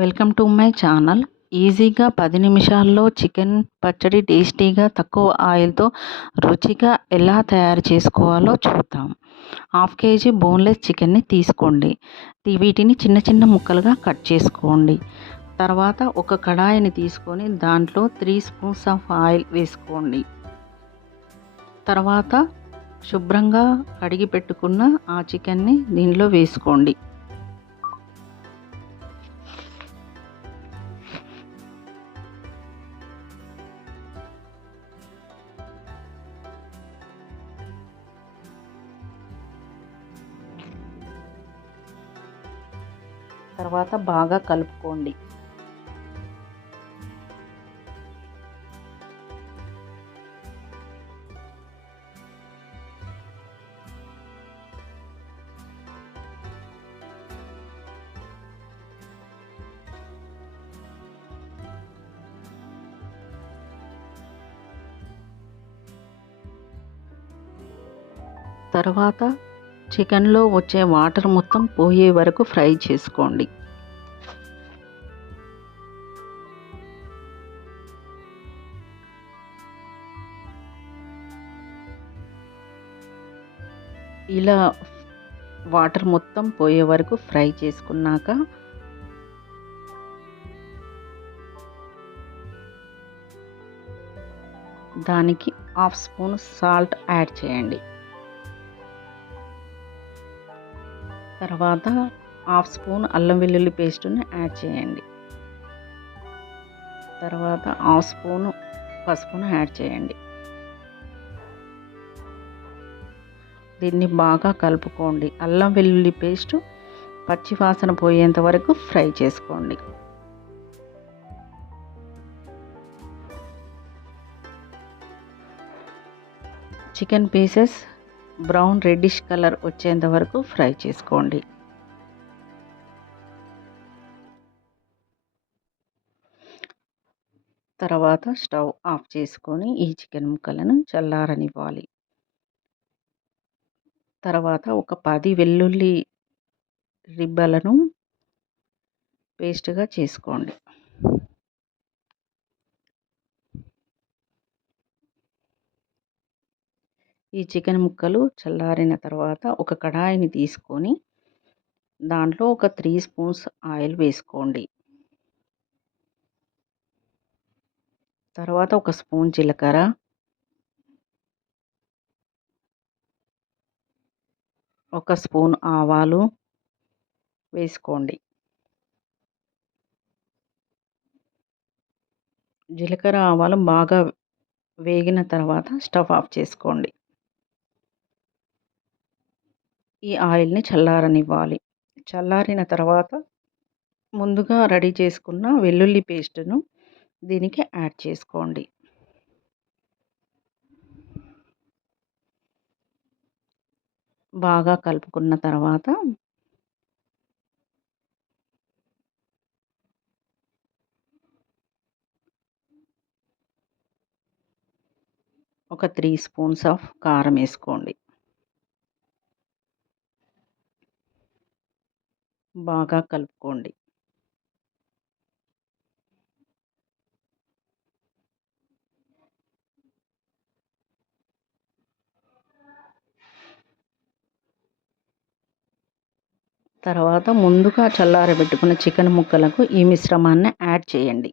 Welcome to my channel. ఈజీగా 10 నిమిషాల్లో chicken పచ్చడి టేస్టీగా తక్కువ ఆయిల్తో రుచిగా ఎలా తయారు చేసుకోవాలో చూద్దాం. హాఫ్ కేజీ బోన్లెస్ చికెన్ని తీసుకోండి. వీటిని చిన్న చిన్న ముక్కలుగా కట్ చేసుకోండి. తర్వాత ఒక కడాయిని తీసుకొని దాంట్లో 3 స్పూన్స్ ఆఫ్ ఆయిల్ వేసుకోండి. తర్వాత శుభ్రంగా కడిగి పెట్టుకున్న ఆ చికెన్ని దీనిలో వేసుకోండి. తర్వాత బాగా కలుపుకోండి. తర్వాత చికెన్లో వచ్చే వాటర్ మొత్తం పోయే వరకు ఫ్రై చేసుకోండి. ఇలా వాటర్ మొత్తం పోయే వరకు ఫ్రై చేసుకున్నాక దానికి హాఫ్ స్పూన్ సాల్ట్ యాడ్ చేయండి. తర్వాత హాఫ్ స్పూన్ అల్లం వెల్లుల్లి పేస్టుని యాడ్ చేయండి. తర్వాత హాఫ్ స్పూన్ పసుపును యాడ్ చేయండి. దీన్ని బాగా కలుపుకోండి. అల్లం వెల్లుల్లి పేస్టు పచ్చి వాసన పోయేంత వరకు ఫ్రై చేసుకోండి. Chicken pieces brown reddish colour వచ్చేంత వరకు ఫ్రై చేసుకోండి. తర్వాత స్టవ్ ఆఫ్ చేసుకొని ఈ చికెన్ ముక్కలను చల్లారనివ్వాలి. తర్వాత ఒక 10 వెల్లుల్లి రిబ్బలను పేస్ట్గా చేసుకోండి. ఈ చికెన్ ముక్కలు చల్లారిన తర్వాత ఒక కడాయిని తీసుకొని దాంట్లో ఒక 3 స్పూన్స్ ఆయిల్ వేసుకోండి. తర్వాత ఒక స్పూన్ జీలకర్ర, ఒక స్పూన్ ఆవాలు వేసుకోండి. జీలకర్ర ఆవాలు బాగా వేగిన తర్వాత స్టవ్ ఆఫ్ చేసుకోండి. ఈ ఆయిల్ని చల్లారనివ్వాలి. చల్లారిన తర్వాత ముందుగా రెడీ చేసుకున్న వెల్లుల్లి పేస్టును దీనికి యాడ్ చేసుకోండి. బాగా కలుపుకున్న తర్వాత ఒక 3 స్పూన్స్ ఆఫ్ కారం వేసుకోండి. బాగా కలుపుకోండి. తర్వాత ముందుగా చల్లారబెట్టుకున్న చికెన్ ముక్కలకు ఈ మిశ్రమాన్ని యాడ్ చేయండి.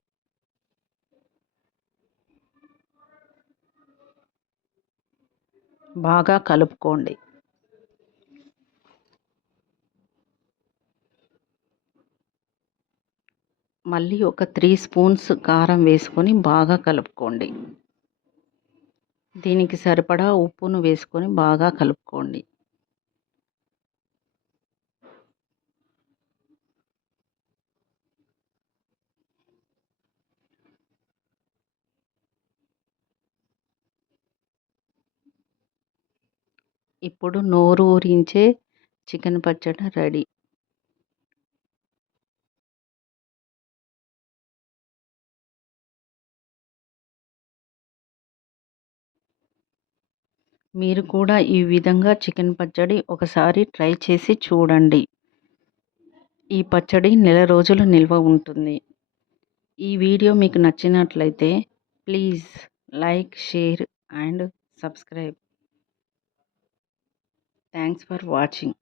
బాగా కలుపుకోండి. మళ్ళీ ఒక 3 స్పూన్స్ కారం వేసుకొని బాగా కలుపుకోండి. దీనికి సరిపడా ఉప్పును వేసుకొని బాగా కలుపుకోండి. ఇప్పుడు నోరు ఊరించే చికెన్ పచ్చడి రెడీ. మీరు కూడా ఈ విధంగా చికెన్ పచ్చడి ఒకసారి ట్రై చేసి చూడండి. ఈ పచ్చడి నెల రోజులు నిల్వ ఉంటుంది. ఈ వీడియో మీకు నచ్చినట్లయితే please like, share and subscribe. Thanks for watching.